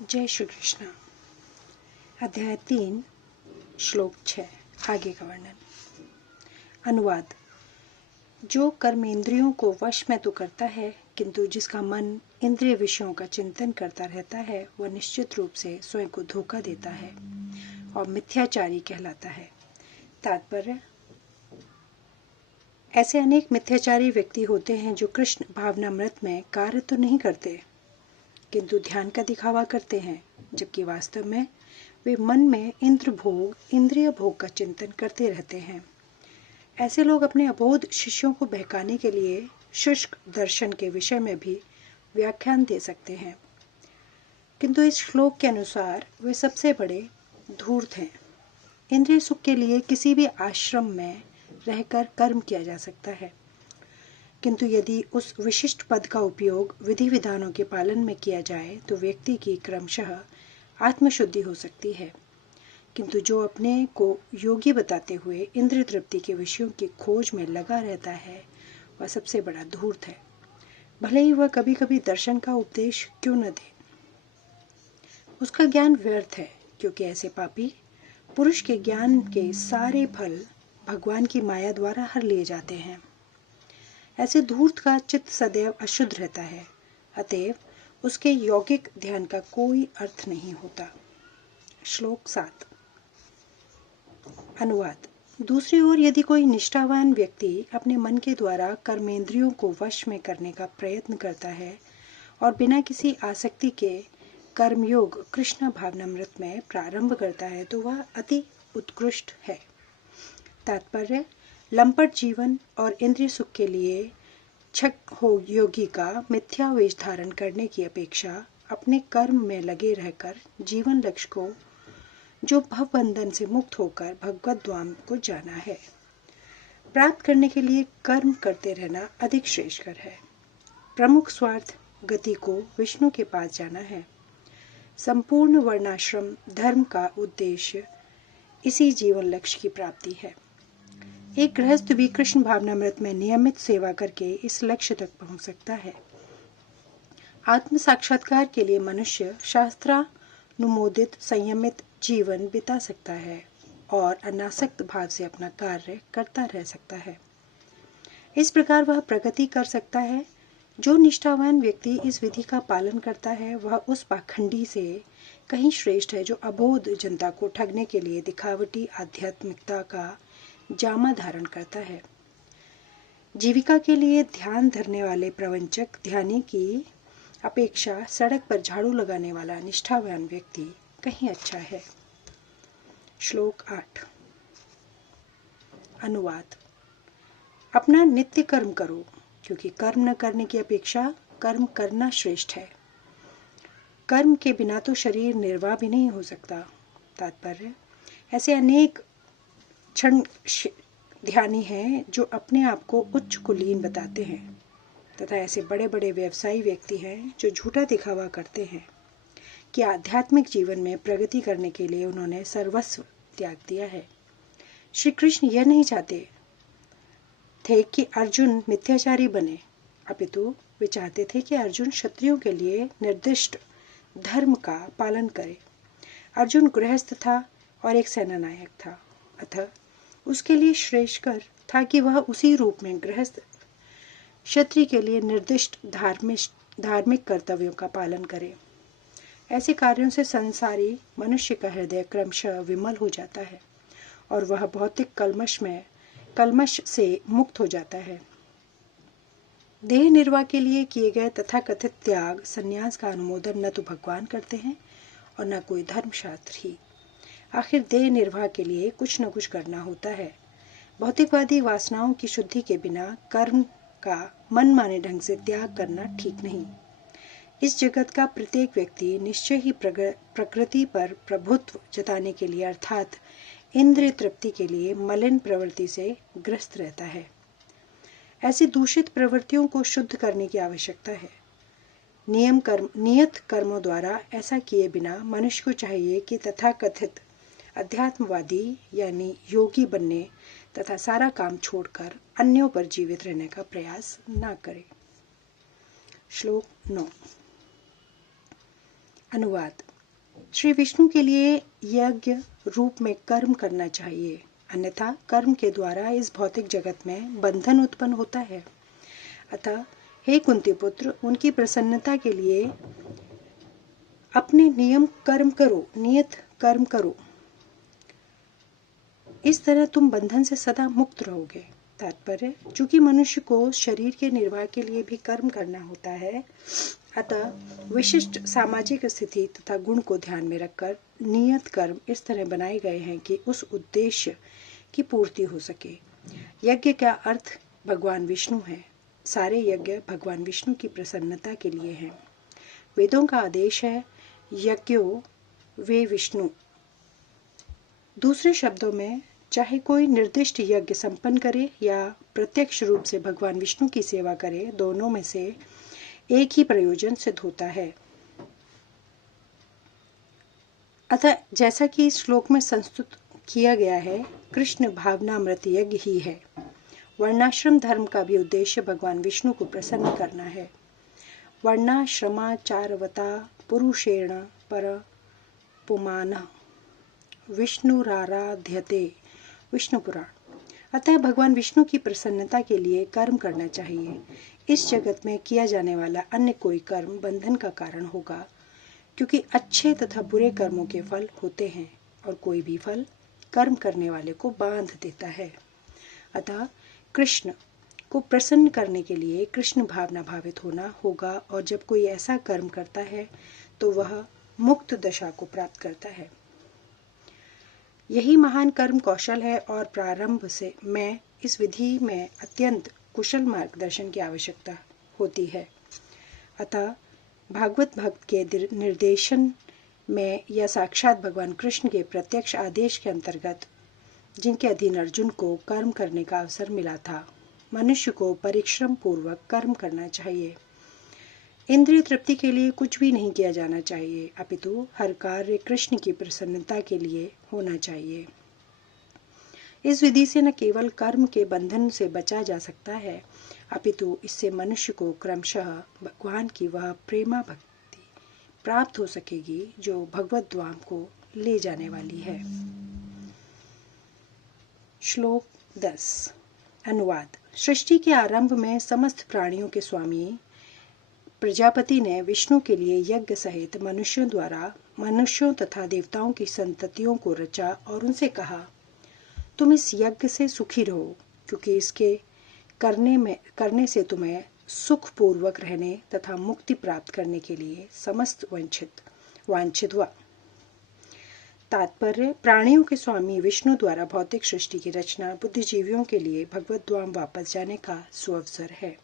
जय श्री कृष्ण। अध्याय 3 श्लोक 6 आगे का वर्णन। अनुवाद। जो कर्मेंद्रियों को वश में तो करता है, किंतु जिसका मन इंद्रिय विषयों का चिंतन करता रहता है, वह निश्चित रूप से स्वयं को धोखा देता है और मिथ्याचारी कहलाता है। तात्पर्य। ऐसे अनेक मिथ्याचारी व्यक्ति होते हैं जो कृष्ण भावनामृत में कार्य तो नहीं करते, किंतु ध्यान का दिखावा करते हैं, जबकि वास्तव में वे मन में इंद्रिय भोग का चिंतन करते रहते हैं। ऐसे लोग अपने अबोध शिष्यों को बहकाने के लिए शुष्क दर्शन के विषय में भी व्याख्यान दे सकते हैं, किंतु इस श्लोक के अनुसार वे सबसे बड़े धूर्त हैं। इंद्रिय सुख के लिए किसी भी आश्रम में रहकर कर्म किया जा सकता है, किंतु यदि उस विशिष्ट पद का उपयोग विधि विधानों के पालन में किया जाए तो व्यक्ति की क्रमशः आत्मशुद्धि हो सकती है। किंतु जो अपने को योगी बताते हुए इंद्रिय तृप्ति के विषयों की खोज में लगा रहता है, वह सबसे बड़ा धूर्त है, भले ही वह कभी कभी दर्शन का उपदेश क्यों न दे। उसका ज्ञान व्यर्थ है, क्योंकि ऐसे पापी पुरुष के ज्ञान के सारे फल भगवान की माया द्वारा हर लिए जाते हैं। ऐसे धूर्त का चित्त सदैव अशुद्ध रहता है, अतएव उसके यौगिक ध्यान का कोई अर्थ नहीं होता। श्लोक 7 अनुवाद। दूसरी ओर यदि कोई निष्ठावान व्यक्ति अपने मन के द्वारा कर्मेंद्रियों को वश में करने का प्रयत्न करता है और बिना किसी आसक्ति के कर्मयोग कृष्ण भावनामृत में प्रारंभ करता है, तो वह अति उत्कृष्ट है। तात्पर्य। लंपट जीवन और इंद्रिय सुख के लिए छक हो योगी का मिथ्या वेश धारण करने की अपेक्षा अपने कर्म में लगे रहकर जीवन लक्ष्य को, जो भवबंधन से मुक्त होकर भगवत धाम को जाना है, प्राप्त करने के लिए कर्म करते रहना अधिक श्रेष्ठकर है। प्रमुख स्वार्थ गति को विष्णु के पास जाना है। संपूर्ण वर्णाश्रम धर्म का उद्देश्य इसी जीवन लक्ष्य की प्राप्ति है। एक गृहस्थ भी कृष्ण भावनामृत में नियमित सेवा करके इस लक्ष्य तक पहुंच सकता है। आत्म साक्षात्कार के लिए मनुष्य शास्त्रानुमोदित संयमित जीवन बिता सकता है और अनासक्त भाव से अपना कार्य करता रह सकता है। इस प्रकार वह प्रगति कर सकता है। जो निष्ठावान व्यक्ति इस विधि का पालन करता है, वह उस पाखंडी से कहीं श्रेष्ठ है जो अबोध जनता को ठगने के लिए दिखावटी आध्यात्मिकता का जामा धारण करता है। जीविका के लिए ध्यान धरने वाले प्रवंचक ध्यानी की अपेक्षा सड़क पर झाड़ू लगाने वाला निष्ठावान व्यक्ति कहीं अच्छा है। श्लोक 8 अनुवाद। अपना नित्य कर्म करो, क्योंकि कर्म न करने की अपेक्षा कर्म करना श्रेष्ठ है। कर्म के बिना तो शरीर निर्वाह भी नहीं हो सकता। तात्पर्य। ऐसे अनेक क्षण ध्यानी हैं जो अपने आप को उच्च कुलीन बताते हैं, तथा ऐसे बड़े बड़े व्यवसायी व्यक्ति हैं जो झूठा दिखावा करते हैं कि आध्यात्मिक जीवन में प्रगति करने के लिए उन्होंने सर्वस्व त्याग दिया है। श्री कृष्ण यह नहीं चाहते थे कि अर्जुन मिथ्याचारी बने, अपितु वे चाहते थे कि अर्जुन क्षत्रियों के लिए निर्दिष्ट धर्म का पालन करे। अर्जुन गृहस्थ था और एक सेनानायक था, अतः उसके लिए श्रेष्ठकर था कि वह उसी रूप में गृहस्थ क्षत्रिय के लिए निर्दिष्ट धार्मिक कर्तव्यों का पालन करे। ऐसे कार्यों से संसारी मनुष्य का हृदय क्रमशः विमल हो जाता है और वह भौतिक कल्मश से मुक्त हो जाता है। देह निर्वाह के लिए किए गए तथाकथित त्याग संन्यास का अनुमोदन न तो भगवान करते हैं और न कोई धर्मशास्त्र ही। आखिर देह निर्वाह के लिए कुछ न कुछ करना होता है। भौतिकवादी वासनाओं की शुद्धि के बिना कर्म का मनमाने ढंग से त्याग करना ठीक नहीं। इस जगत का प्रत्येक व्यक्ति निश्चय ही प्रकृति पर प्रभुत्व जताने के लिए, अर्थात इंद्रिय तृप्ति के लिए मलिन प्रवृत्ति से ग्रस्त रहता है। ऐसी दूषित प्रवृत्तियों को शुद्ध करने की आवश्यकता है। नियत कर्मों द्वारा ऐसा किए बिना मनुष्य को चाहिए कि तथाकथित अध्यात्मवादी यानी योगी बनने तथा सारा काम छोड़कर अन्यों पर जीवित रहने का प्रयास न करे। श्लोक 9 अनुवाद। श्री विष्णु के लिए यज्ञ रूप में कर्म करना चाहिए, अन्यथा कर्म के द्वारा इस भौतिक जगत में बंधन उत्पन्न होता है। अतः हे कुंती पुत्र, उनकी प्रसन्नता के लिए अपने नियत कर्म करो। इस तरह तुम बंधन से सदा मुक्त रहोगे। तात्पर्य, चूंकि मनुष्य को शरीर के निर्वाह के लिए भी कर्म करना होता है, अतः विशिष्ट सामाजिक स्थिति तथा गुण को ध्यान में रखकर नियत कर्म इस तरह बनाए गए हैं कि उस उद्देश्य की पूर्ति हो सके। यज्ञ का अर्थ भगवान विष्णु है। सारे यज्ञ भगवान विष्णु की प्रसन्नता के लिए हैं। वेदों का आदेश है, यज्ञो वे विष्णु। दूसरे शब्दों में, चाहे कोई निर्दिष्ट यज्ञ संपन्न करे या प्रत्यक्ष रूप से भगवान विष्णु की सेवा करे, दोनों में से एक ही प्रयोजन सिद्ध होता है। अतः जैसा कि इस श्लोक में संस्तुत किया गया है, कृष्ण भावनामृत यज्ञ ही है। वर्णाश्रम धर्म का भी उद्देश्य भगवान विष्णु को प्रसन्न करना है। वर्णाश्रमाचारवता पुरुषेण पर पुमानः विष्णुराराध्यते, विष्णु पुराण। अतः भगवान विष्णु की प्रसन्नता के लिए कर्म करना चाहिए। इस जगत में किया जाने वाला अन्य कोई कर्म बंधन का कारण होगा, क्योंकि अच्छे तथा बुरे कर्मों के फल होते हैं और कोई भी फल कर्म करने वाले को बांध देता है। अतः कृष्ण को प्रसन्न करने के लिए कृष्ण भावना भावित होना होगा, और जब कोई ऐसा कर्म करता है तो वह मुक्त दशा को प्राप्त करता है। यही महान कर्म कौशल है और प्रारंभ से मैं इस विधि में अत्यंत कुशल मार्गदर्शन की आवश्यकता होती है। अतः भागवत भक्त के निर्देशन में या साक्षात भगवान कृष्ण के प्रत्यक्ष आदेश के अंतर्गत, जिनके अधीन अर्जुन को कर्म करने का अवसर मिला था, मनुष्य को परिश्रम पूर्वक कर्म करना चाहिए। इंद्रिय तृप्ति के लिए कुछ भी नहीं किया जाना चाहिए, अपितु हर कार्य कृष्ण की प्रसन्नता के लिए होना चाहिए। इस विधि से न केवल कर्म के बंधन से बचा जा सकता है, अपितु इससे मनुष्य को क्रमशः भगवान की वह प्रेमा भक्ति प्राप्त हो सकेगी जो भगवत धाम को ले जाने वाली है। श्लोक 10। अनुवाद। सृष्टि के आरंभ में समस्त प्राणियों के स्वामी प्रजापति ने विष्णु के लिए यज्ञ सहित मनुष्यों तथा देवताओं की संततियों को रचा और उनसे कहा, तुम इस यज्ञ से सुखी रहो, क्योंकि इसके करने से तुम्हें सुख पूर्वक रहने तथा मुक्ति प्राप्त करने के लिए समस्त वांछित हुआ। तात्पर्य, प्राणियों के स्वामी विष्णु द्वारा भौतिक सृष्टि की रचना बुद्धिजीवियों के लिए भगवत धाम वापस जाने का सुअवसर है।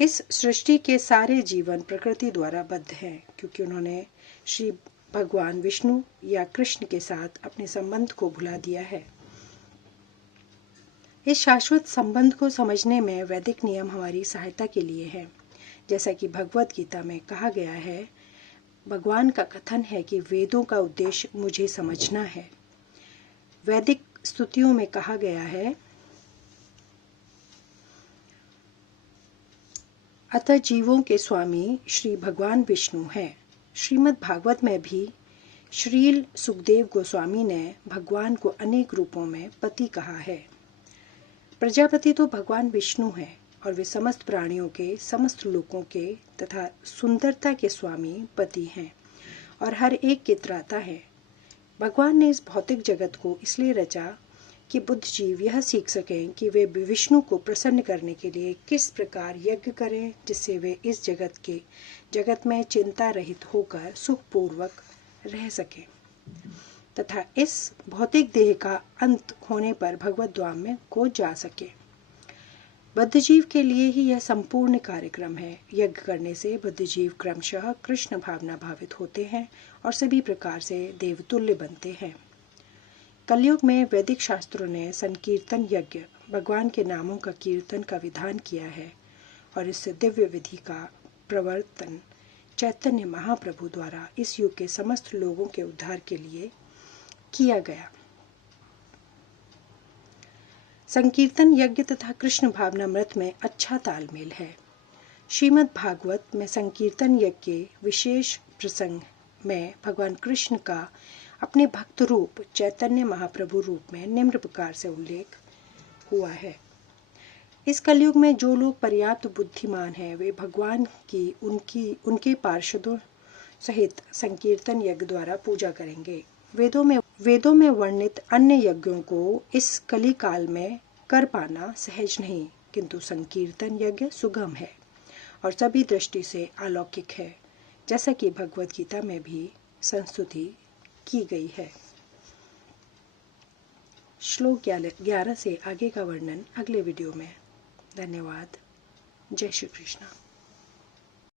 इस सृष्टि के सारे जीवन प्रकृति द्वारा बद्ध हैं, क्योंकि उन्होंने श्री भगवान विष्णु या कृष्ण के साथ अपने संबंध को भुला दिया है। इस शाश्वत संबंध को समझने में वैदिक नियम हमारी सहायता के लिए है। जैसा कि भगवत गीता में कहा गया है, भगवान का कथन है कि वेदों का उद्देश्य मुझे समझना है। वैदिक स्तुतियों में कहा गया है, अतः जीवों के स्वामी श्री भगवान विष्णु हैं। श्रीमद् भागवत में भी श्रील सुखदेव गोस्वामी ने भगवान को अनेक रूपों में पति कहा है। प्रजापति तो भगवान विष्णु हैं और वे समस्त प्राणियों के, समस्त लोकों के तथा सुंदरता के स्वामी पति हैं और हर एक के त्राता है। भगवान ने इस भौतिक जगत को इसलिए रचा कि बुद्धिजीव यह सीख सकें कि वे विष्णु को प्रसन्न करने के लिए किस प्रकार यज्ञ करें, जिससे वे इस जगत में चिंता रहित होकर सुखपूर्वक रह सकें तथा इस भौतिक देह का अंत होने पर भगवत धाम में को जा सके। बुद्धिजीव के लिए ही यह संपूर्ण कार्यक्रम है। यज्ञ करने से बुद्धिजीव क्रमशः कृष्ण भावना भावित होते हैं और सभी प्रकार से देवतुल्य बनते हैं। कलयुग में वैदिक शास्त्रों ने संकीर्तन यज्ञ, भगवान के नामों का कीर्तन का विधान किया है और इस दिव्य विधि का प्रवर्तन चैतन्य महाप्रभु द्वारा इस युग के समस्त लोगों के उद्धार के लिए किया गया। संकीर्तन यज्ञ तथा कृष्ण भावनामृत में अच्छा तालमेल है। श्रीमद् भागवत में संकीर्तन यज्ञ के विशेष प्रसंग में भगवान कृष्ण का अपने भक्त रूप चैतन्य महाप्रभु रूप में निम्न प्रकार से उल्लेख हुआ है। इस कलयुग में जो लोग पर्याप्त बुद्धिमान हैं वे भगवान की उनके पार्षदों सहित संकीर्तन यज्ञ द्वारा पूजा करेंगे। वेदों में वर्णित अन्य यज्ञों को इस कली काल में कर पाना सहज नहीं, किंतु संकीर्तन यज्ञ सुगम है और सभी दृष्टि से अलौकिक है, जैसा कि भगवत गीता में भी संस्तुति की गई है। श्लोक 11 से आगे का वर्णन अगले वीडियो में। धन्यवाद। जय श्री कृष्ण।